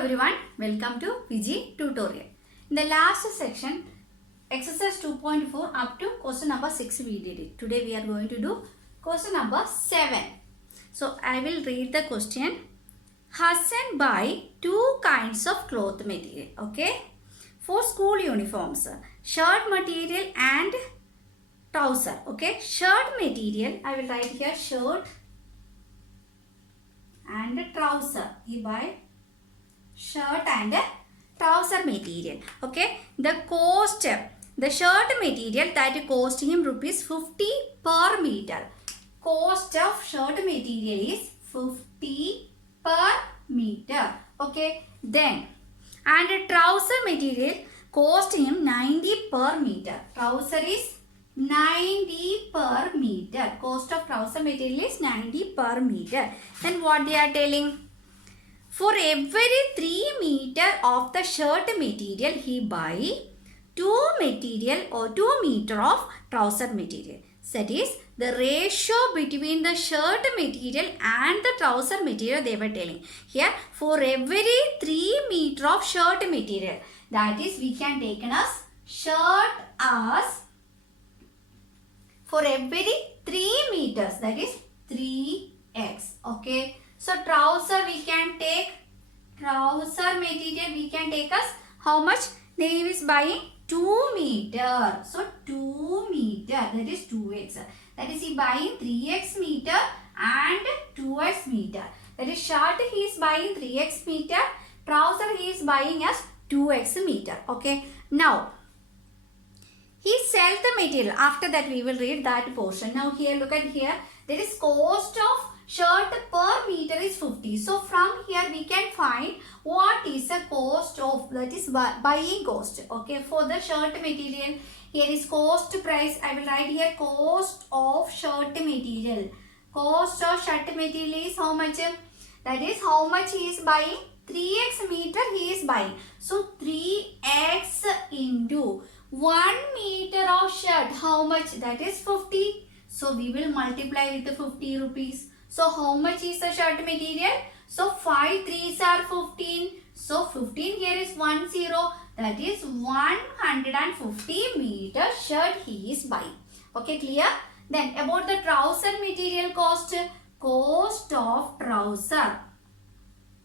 everyone, welcome to PG tutorial. In the last section, exercise 2.4 up to question number 6 we did it. Today we are going to do question number 7. So I will read the question. Hassan buy two kinds of cloth material, okay, for school uniforms, shirt material and trouser, okay. Shirt material, I will write here shirt and trouser. He buy shirt and trouser material, okay. The cost, the shirt material that cost him rupees 50 per meter. Cost of shirt material is 50 per meter, okay. Then and trouser material cost him 90 per meter. Trouser is 90 per meter. Cost of trouser material is 90 per meter. Then what they are telling? For every 3 meter of the shirt material, he buy 2 meter of trouser material. That is the ratio between the shirt material and the trouser material they were telling. Here, for every 3 meter of shirt material, that is we can take as shirt as for every 3 meters, that is 3x, okay. So trouser we can take, trouser material we can take as how much? They is buying 2 meter. So 2 meter, that is 2x. That is he buying 3x meter and 2x meter. That is shirt he is buying 3x meter, trouser he is buying as 2x meter, okay. Now he sells the material. After that we will read that portion. Now here look at here. There is cost of shirt per meter is 50. So from here we can find what is the cost of, that is buying cost, okay, for the shirt material. Here is cost price. I will write here cost of shirt material. Cost of shirt material is how much? That is how much he is buying? 3x meter he is buying. So 3x into 1 meter of shirt, how much? That is 50. So we will multiply with the 50 rupees. So how much is the shirt material? So 5 3s are 15. So 15 here is 10. That is 150 meter shirt he is buying. Okay, clear? Then about the trouser material cost. Cost of trouser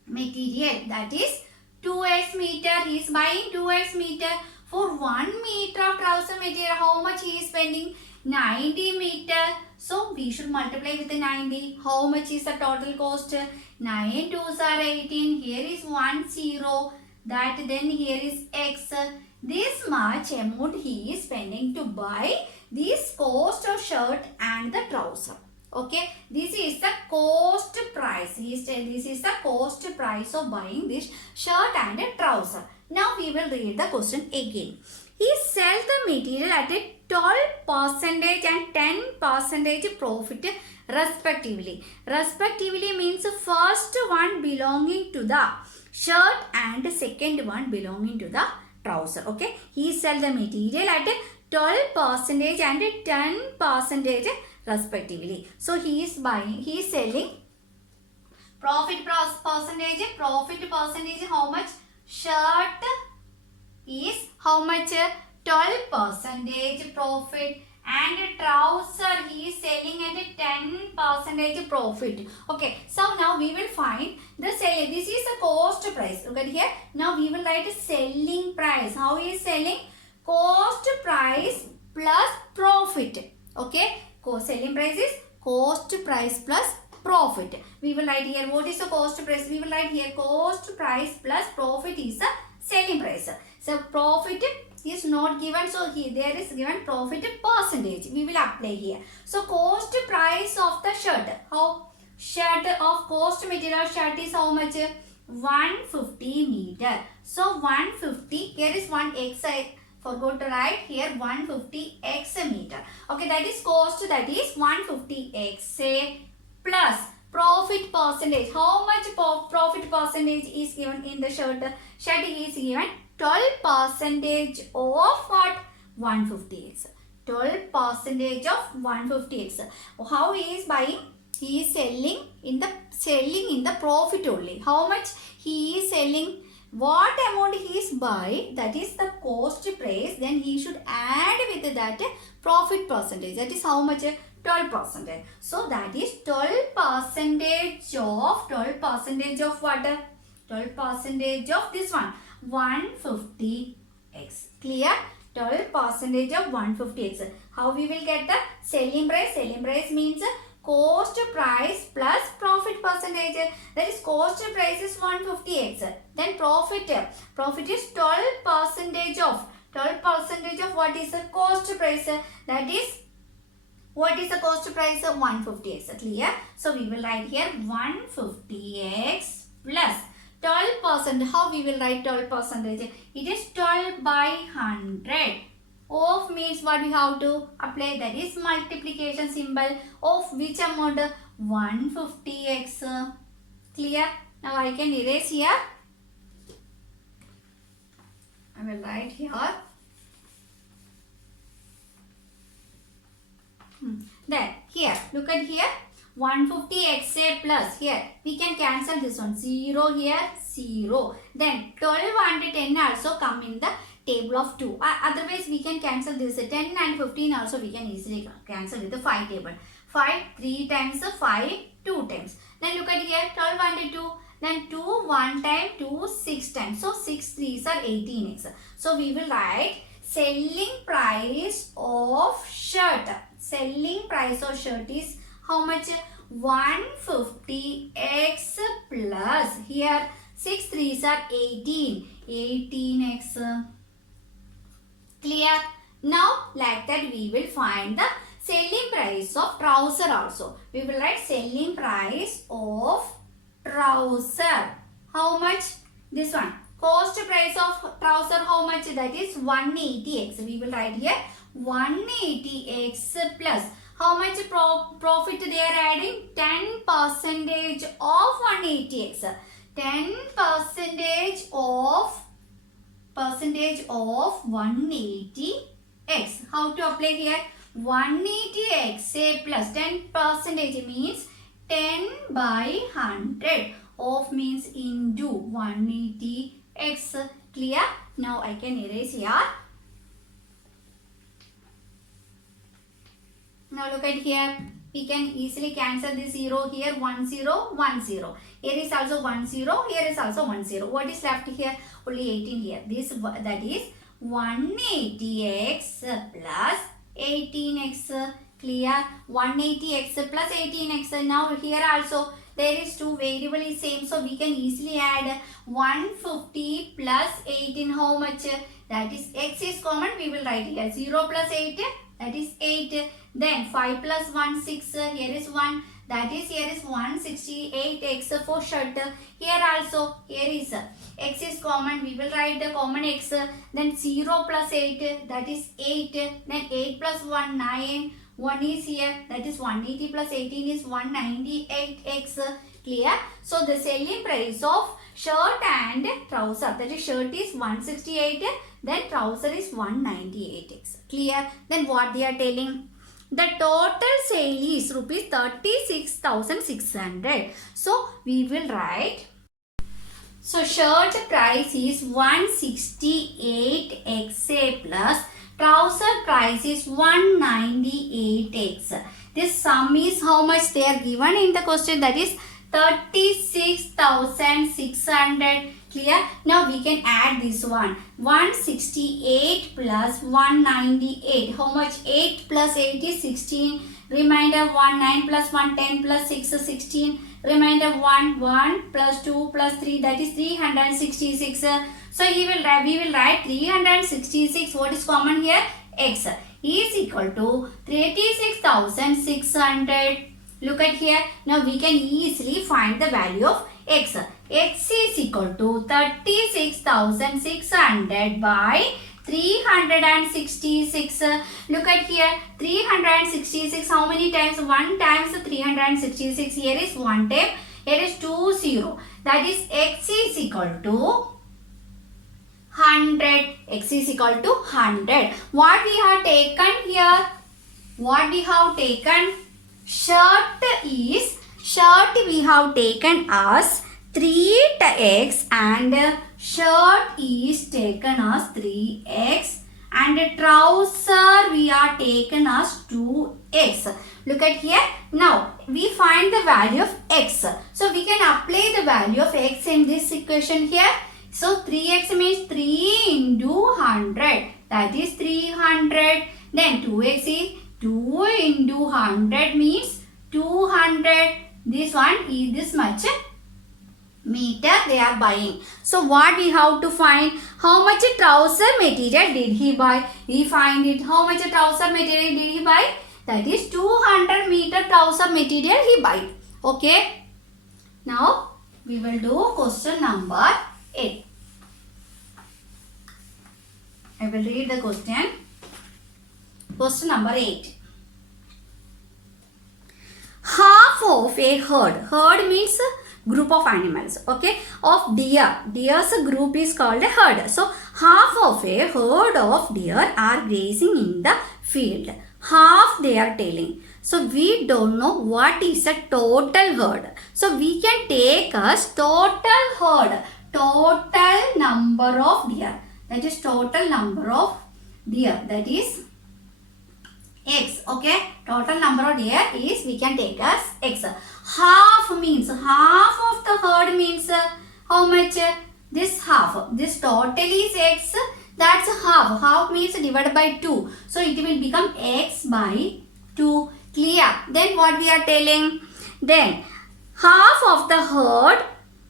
material, that is 2x meter. He is buying 2x meter. For 1 meter of trouser material, how much he is spending? 90 meter. So we should multiply with the 90. How much is the total cost? 9 2s are 18. Here is 10. That then here is x. This much amount he is spending to buy this cost of shirt and the trouser. Okay, this is the cost price. This is the cost price of buying this shirt and a trouser. Now we will read the question again. He sells the material at a 12% and 10% profit respectively. Respectively means first one belonging to the shirt and second one belonging to the trouser. Okay, he sells the material at a 12% and 10% respectively. So he is selling profit percentage how much? Shirt is how much? 12% profit, and trouser he is selling at a 10% profit. Okay, so now we will find the selling. This is the cost price. Look at here. Now we will write selling price. How he is selling? Cost price plus profit. Okay, selling price is cost price plus profit. We will write here what is the cost price. We will write here cost price plus profit is the selling price. So profit is not given, so here there is given profit percentage. We will apply here. So cost price of the shirt. How? Shirt of cost material shirt is how much? 150 meter. So 150, here is 1x. I forgot to write here 150x meter. Okay, that is cost, that is 150x plus profit percentage. How much profit percentage is given in the shirt? Shirt is given 12% of what? 150x. 12% of 150x. How he is buying? He is selling in the profit only. How much he is selling? What amount he is buy, that is the cost price. Then he should add with that profit percentage. That is how much? 12%. So that is 12% of what? 12% of this one. 150x. Clear? 12% of 150x. How we will get the selling price? Selling price means cost price plus profit percentage. That is cost price is 150x. Then profit is 12% of. 12% of what is the cost price? That is, what is the cost price? 150x. Clear? So we will write here 150x plus 12%. How we will write 12%? It is 12 by 100. Of means what we have to apply, that is multiplication symbol of which amount? 150x. Clear? Now I can erase here. I will write here. Then here, look at here. 150x plus, here we can cancel this one. 0 here, 0. Then 12 and 10 also come in the table of 2. Otherwise we can cancel this. 10 and 15 also we can easily cancel with the 5 table. 5 3 times, 5 2 times. Then look at here, 12 and 2. Then 2 1 time, 2 6 times. So 6 3s are 18x. So we will write selling price of shirt. Selling price of shirt is how much? 150x plus, here 6 3s are 18. 18x. Clear? Now like that we will find the selling price of trouser also. We will write selling price of trouser. How much? This one. Cost price of trouser how much? That is 180x. We will write here 180x plus. How much profit they are adding? 10% of 180x. 10% of 180x. How to apply here? 180x plus 10% means 10 by 100. Of means into 180x. Clear? Now I can erase here. Now look at here. We can easily cancel this 0 here. 1 0 1 0. Here is also 1 0. Here is also 1 0. What is left here? Only 18 here. This, that is 180x plus 18x. Clear? 180x plus 18x. Now here also there is two variable is same. So we can easily add 150 plus 18. How much? That is x is common. We will write here 0 plus 8. That is 8. Then 5 plus 1 6. Here is 1. That is, here is 168x for shirt. Here also, here is x is common. We will write the common x. Then 0 plus 8. That is 8. Then 8 plus 1 9. 1 is here. That is 180 plus 18 is 198x. Clear? So the selling price of shirt and trouser, that is shirt is 168. Then trouser is 198x. Clear? Then what they are telling? The total sale is rupees 36,600. So we will write. So shirt price is 168xa plus trouser price is 198x. This sum is how much they are given in the question, that is 36,600. Clear? Now we can add this one. 168 plus 198. How much? 8 plus 8 is 16. Remainder 1. 9 plus 1. 10 plus 6 is 16. Remainder 1. 1 plus 2 plus 3. That is 366. So we will write 366. What is common here? X is equal to 36,600. Look at here. Now we can easily find the value of x. X is equal to 36,600 by 366. Look at here. 366. How many times? 1 times 366. Here is 1 time. Here is 2 0. That is x is equal to 100. X is equal to 100. What we have taken here? What we have taken? shirt we have taken as 3x and shirt is taken as 3x and trouser we are taken as 2x. Look at here. Now we find the value of x. So we can apply the value of x in this equation here. So 3x means 3 into 100. That is 300. Then 2x is 2 into 100 means 200. This one is this much meter they are buying. So what we have to find? How much trouser material did he buy? We find it. How much trouser material did he buy? That is 200 meter trouser material he buy. Okay. Now we will do question number 8. I will read the question. Question number 8. Half of a herd. Herd means group of animals. Okay. Of deer. Deer's group is called a herd. So half of a herd of deer are grazing in the field. Half they are telling. So we don't know what is a total herd. So we can take as total herd. Total number of deer. That is total number of deer. That is x. Okay. Total number of deer is we can take as x. Half means half of the herd means how much? This half. This total is x. That's half. Half means divided by 2. So it will become x by 2. Clear? Then what we are telling? Then half of the herd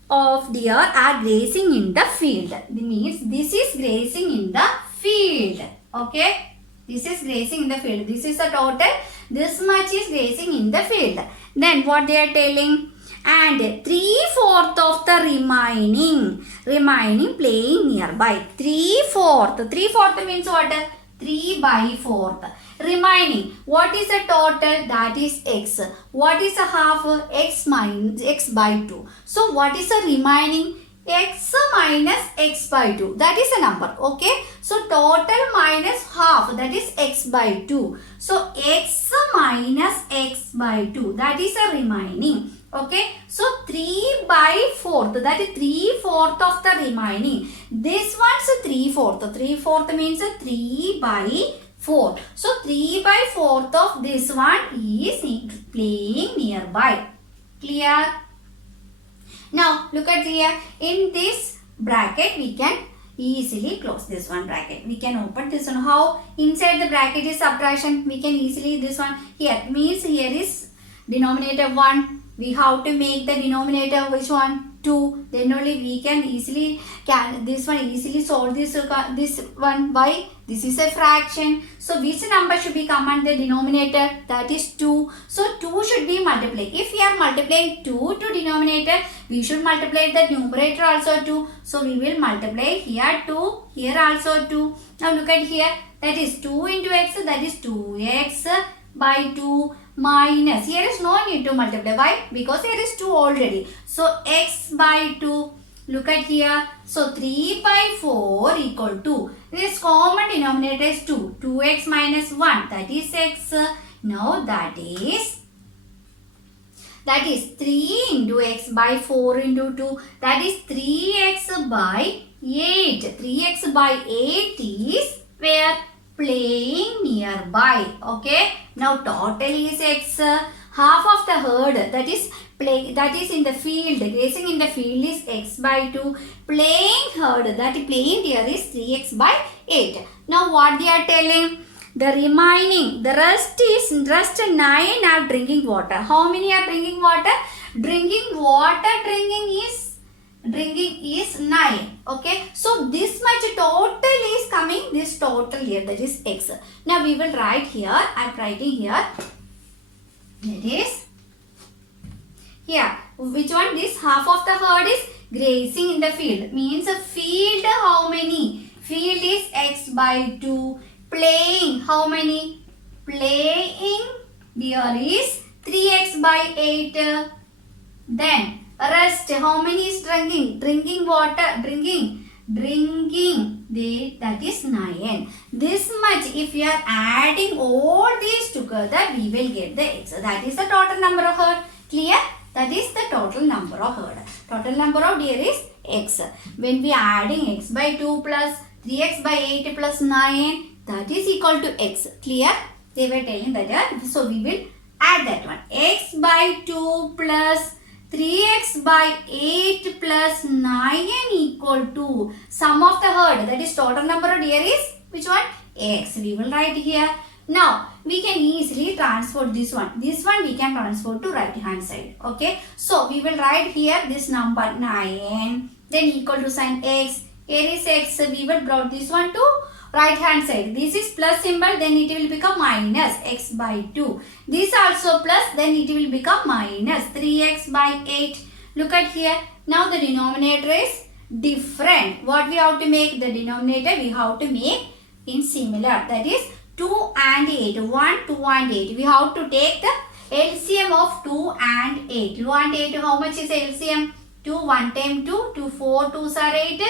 of deer are grazing in the field. It means this is grazing in the field. Okay? This is grazing in the field. This is the total. This much is grazing in the field. Then what they are telling? And 3/4 of the remaining playing nearby. 3/4. 3/4 means what? 3/4. Remaining. What is the total? That is x. What is a half? X minus x by 2. So what is the remaining? X minus x by 2. That is a number. Okay. So total minus half. That is x by 2. So x minus x by 2. That is a remaining. Okay. So 3/4. That is 3/4 of the remaining. This one's 3/4. 3/4 means 3/4. So 3/4 of this one is playing nearby. Clear? Now look at here. In this bracket we can easily close this one bracket. We can open this one. How? Inside the bracket is subtraction. We can easily this one here means here is denominator 1. We have to make the denominator which one? 2. Then only we can easily this one easily solve this one. Why? This is a fraction. So which number should be come on the denominator? That is 2. So 2 should be multiplied. If we are multiplying 2 to denominator, we should multiply the numerator also 2. So we will multiply here 2, here also 2. Now look at here. That is 2 into x. That is 2x by 2 minus. Here is no need to multiply. Why? Because here is 2 already. So x by 2. Look at here. So 3/4 equal to. This common denominator is 2. 2x minus 1. That is x. Now that is 3 into x by 4 into 2. That is 3x by 8. 3x by 8 is where? Playing nearby. Okay. Now total is x. Half of the herd that is in the field, grazing in the field is x by 2. Playing herd, that playing deer is 3x by 8. Now what they are telling? The remaining, the rest 9 are drinking water. How many are drinking water? Drinking is 9. Okay. So this much total is coming. This total here, that is x. Now we will write here. I am writing here. That is here. Which one? This half of the herd is grazing in the field. Means a field how many? Field is x by 2. Playing how many? Playing deer is 3x by 8. Then rest how many is drinking? Drinking water. Drinking drinking. That is 9. This much, if we are adding all these together, we will get the x. That is the total number of herd. Clear? That is the total number of herd. Total number of deer is x. When we are adding x by 2 plus 3x by 8 plus 9, that is equal to x. Clear? They were telling that. So we will add that one. X by 2 plus 3x by 8 plus 9 equal to sum of the herd. That is total number of deer is which one? X. We will write here. Now we can easily transport this one. This one we can transport to right hand side. Okay. So we will write here this number 9. Then equal to sign x. Here is x. We will brought this one to right hand side. This is plus symbol, then it will become minus x by 2. This also plus, then it will become minus 3x by 8. Look at here. Now the denominator is different. What we have to make? The denominator we have to make in similar. That is 2 and 8. 1, 2 and 8. We have to take the LCM of 2 and 8. 2 and 8, how much is LCM? 2, 1 times 2, 2, 4, 2s are 8,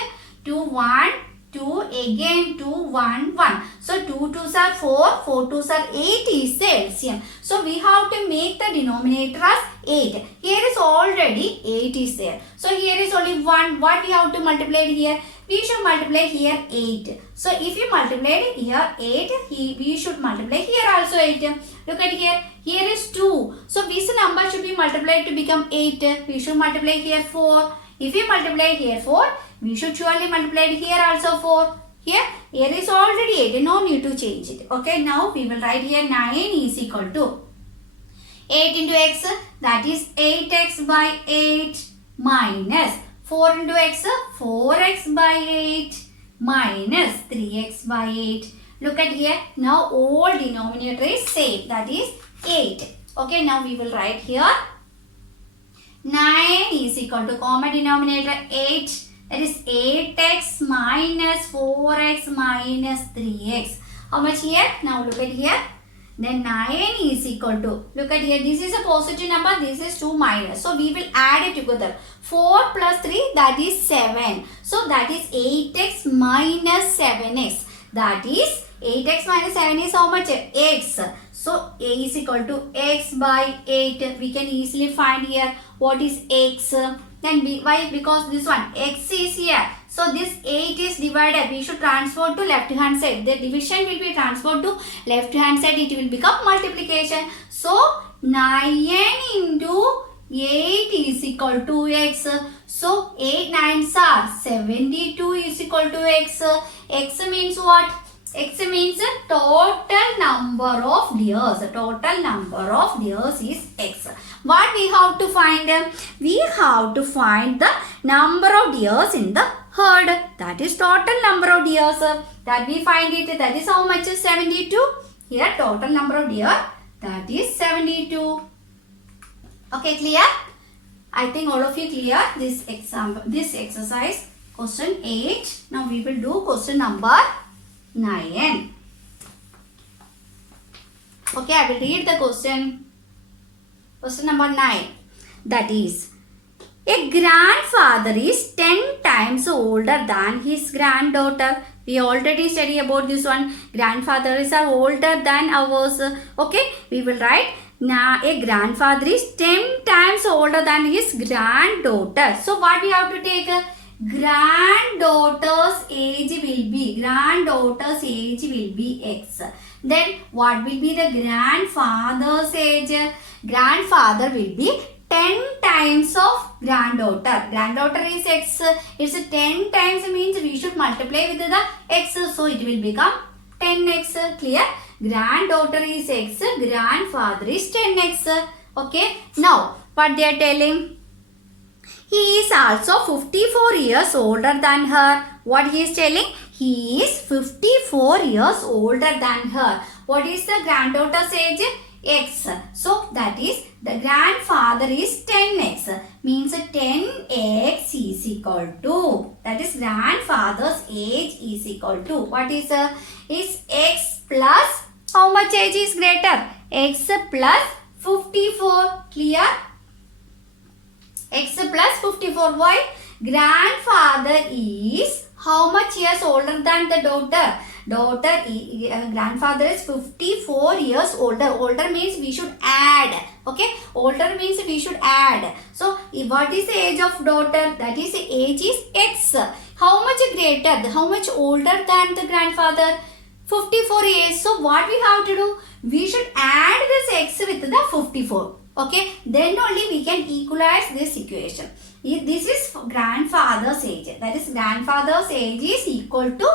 2, 1, 2, again 2, 1, 1. So 2 2s are 4, 4 2s are 8 is the LCM. So we have to make the denominator as 8. Here is already 8 is there. So here is only 1. What we have to multiply here? We should multiply here 8. So if you multiply here 8, we should multiply here also 8. Look at here. Here is 2. So this number should be multiplied to become 8. We should multiply here 4. If you multiply here 4, we should surely multiply here also 4. Here is already 8. No need to change it. Okay, now we will write here 9 is equal to 8 into x. That is 8x by 8 minus 4 into x. 4x by 8 minus 3x by 8. Look at here. Now all denominator is same. That is 8. Okay, now we will write here 9 is equal to common denominator 8. That is 8x minus 4x minus 3x. How much here? Now look at here. Then 9 is equal to, look at here, this is a positive number, this is 2 minus. So we will add it together. 4 plus 3, that is 7. So that is 8x minus 7x. That is 8x minus 7 is how much? X. So a is equal to x by 8. We can easily find here what is x. Then why? Because this one x is here. So this 8 is divided. We should transfer to left hand side. The division will be transferred to left hand side. It will become multiplication. So 9 into 8 is equal to x. So 8 9s are 72 is equal to x. X means what? X means total number of deers. Total number of deers is x. What we have to find? We have to find the number of deers in the herd. That is total number of deers. That we find it. That is how much? 72. Here total number of deer. That is 72. Okay, clear? I think all of you clear this example, this exercise. Question 8. Now we will do question number 9. Okay, I will read the question. Question number 9. That is, a grandfather is 10 times older than his granddaughter. We already studied about this one. Grandfathers are older than ours. Okay, we will write. Now, a grandfather is 10 times older than his granddaughter. So, what we have to take? Granddaughter's age will be x. Then what will be the grandfather's age? Grandfather will be 10 times of granddaughter. Granddaughter is x. It's 10 times means we should multiply with the x. So it will become 10x. Clear? Granddaughter is x. Grandfather is 10x. Okay. Now what they are telling? He is also 54 years older than her. What he is telling? He is 54 years older than her. What is the granddaughter's age? X. So that is the grandfather is 10x. Means 10x is equal to. That is grandfather's age is equal to. What is x plus how much age is greater? X plus 54. Clear? X plus 54. Why? Grandfather is how much years older than the daughter? Grandfather is 54 years older. Older means we should add. Okay, older means we should add. So what is the age of daughter? That is, the age is X. How much greater? How much older than the grandfather? 54 years. So what we have to do? We should add this X with the 54. Okay, then only we can equalize this equation. This is grandfather's age. That is, grandfather's age is equal to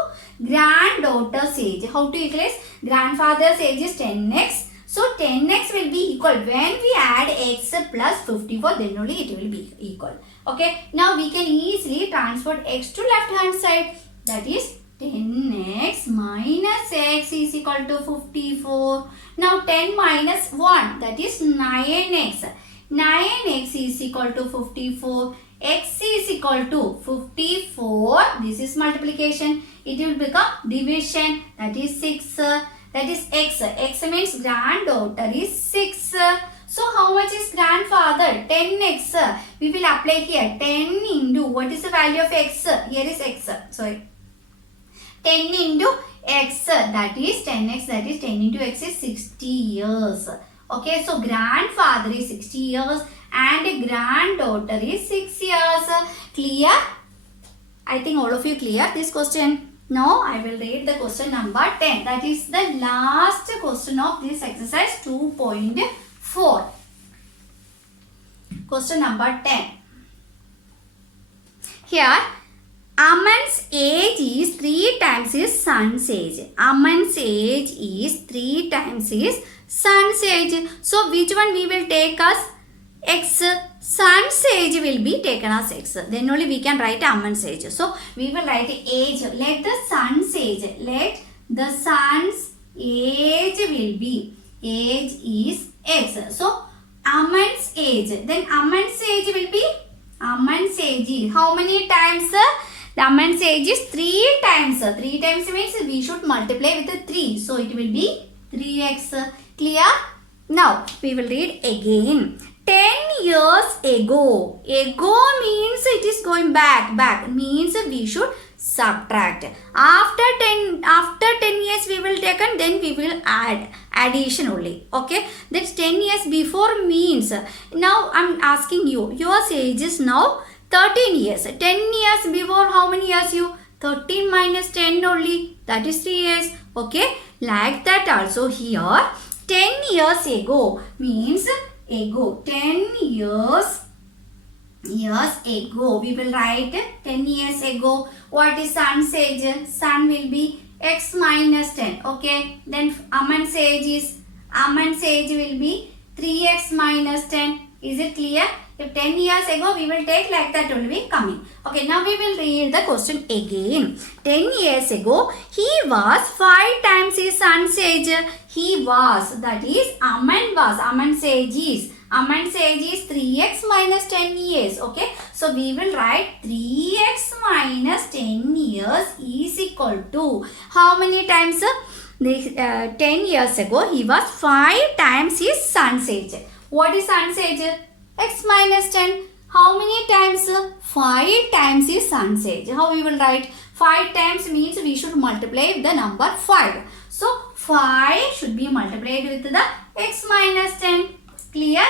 granddaughter's age. How to equalize? Grandfather's age is 10x. So 10x will be equal. When we add x plus 54, then only it will be equal. Okay. Now we can easily transfer x to left hand side. That is 10x minus x is equal to 54. Now 10 minus 1, that is 9x. 9x is equal to 54. X is equal to 54. This is multiplication. It will become division. That is 6. That is x. X means granddaughter is 6. So how much is grandfather? 10x. We will apply here. 10 into, what is the value of x? Here is x. Sorry. 10 into x. That is 10x. That is 10 into x is 60 years. Okay, so grandfather is 60 years and granddaughter is 6 years. Clear? I think all of you clear this question. Now I will read the question number 10. That is the last question of this exercise 2.4. Question number 10. Here, Aman's age is 3 times his son's age. Aman's age is 3 times his son's age. So which one we will take as x? Son's age will be taken as x. Then only we can write Aman's age. So we will write age. Let the son's age. Let the son's age will be. Age is x. So Aman's age. Then Aman's age will be. Aman's age is how many times? The Aman's age is 3 times. 3 times means we should multiply with 3. So it will be 3x. Clear? Now we will read again. 10 years ago. Ago means it is going back. Back means we should subtract. After 10 years we will take and then we will add. Addition only. Okay. That's 10 years before means. Now I am asking you. Your age is now 13 years. 10 years before how many years you? 13 minus 10 only. That is 3 years. Okay. Like that also here. 10 years ago means ago. 10 years ago. We will write 10 years ago. What is son's age? Son will be x minus 10. Okay. Then Aman's age will be 3x minus 10. Is it clear? If 10 years ago, we will take like that will be coming. Okay, now we will read the question again. 10 years ago, he was 5 times his son's age. He was, that is, Aman was. Aman's age is 3x minus 10 years. Okay, so we will write 3x minus 10 years is equal to how many times? 10 years ago, he was 5 times his son's age. What is son's age? X minus 10. How many times? 5 times his son's age. How we will write? 5 times means we should multiply with the number 5. So 5 should be multiplied with the x minus 10. Clear?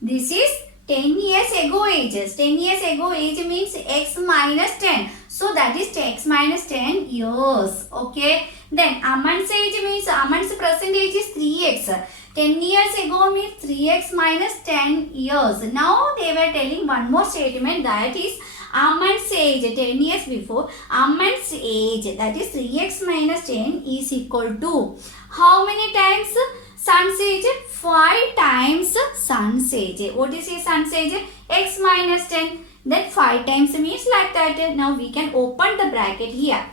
This is 10 years ago ages. 10 years ago age means x minus 10. So that is x minus 10 years. Okay. Then Aman's age means Aman's present age is 3x. 10 years ago means 3x minus 10 years. Now they were telling one more statement, that is Aman's age 10 years before. Aman's age, that is 3x minus 10 is equal to how many times? Son's age? 5 times son's age. What is his son's age? X minus 10. Then 5 times means like that. Now we can open the bracket here.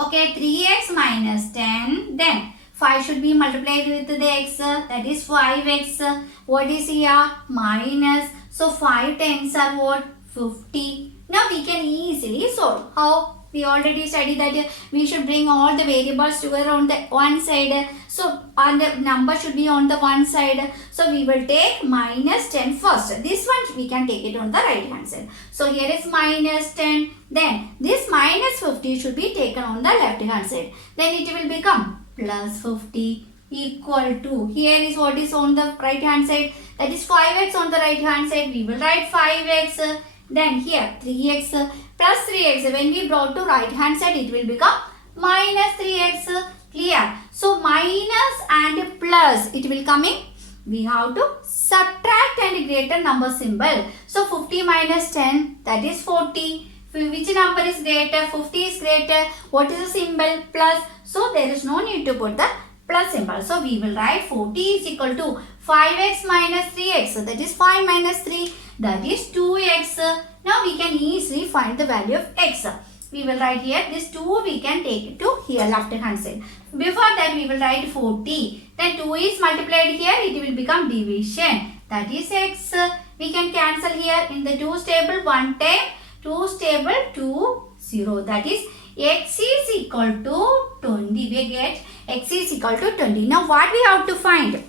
Okay, 3x minus 10. Then 5 should be multiplied with the x. That is 5x. What is here? Minus. So 5 tens are what? 50. Now we can easily solve. How? We already studied that we should bring all the variables together on the one side. So and the number should be on the one side. So we will take minus 10 first. This one we can take it on the right hand side. So here is minus 10. Then this minus 50 should be taken on the left hand side. Then it will become plus 50 equal to, here is what is on the right hand side, that is 5x on the right hand side. We will write 5x. Then here 3x plus 3x. When we brought to right hand side, it will become minus 3x. Clear? So minus and plus, it will come in. We have to subtract and greater number symbol. So 50 minus 10, that is 40. Which number is greater? 50 is greater. What is the symbol? Plus. So there is no need to put the plus symbol. So we will write 40 is equal to 5x minus 3x. That is 5 minus 3. That is 2x. Now we can easily find the value of x. We will write here this 2 we can take it to here left hand side. Before that we will write 40. Then 2 is multiplied here. It will become division. That is x. We can cancel here in the 2's table 1 time. 2's table 2 0. That is x is equal to 20. We get x is equal to 20. Now what we have to find?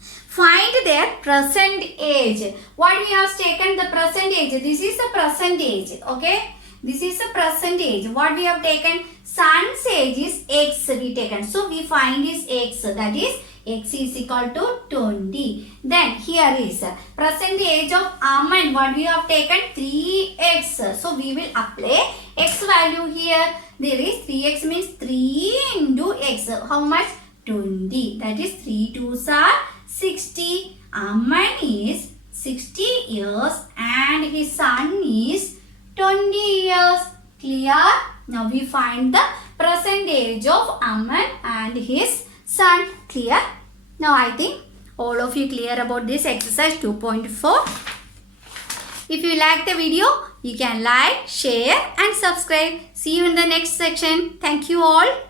Find their present age. What we have taken the present age. This is the present age. Okay. This is the present age. What we have taken? Son's age is x we taken. So we find is x. That is x is equal to 20. Then here is present age of Aman. What we have taken? 3x. So we will apply x value here. There is 3x means 3 into x. How much? 20. That is 3 2s are 60. Aman is 60 years and his son is 20 years. Clear? Now we find the present age of Aman and his son. Clear? Now I think all of you clear about this exercise 2.4. If you like the video, you can like, share and subscribe. See you in the next section. Thank you all.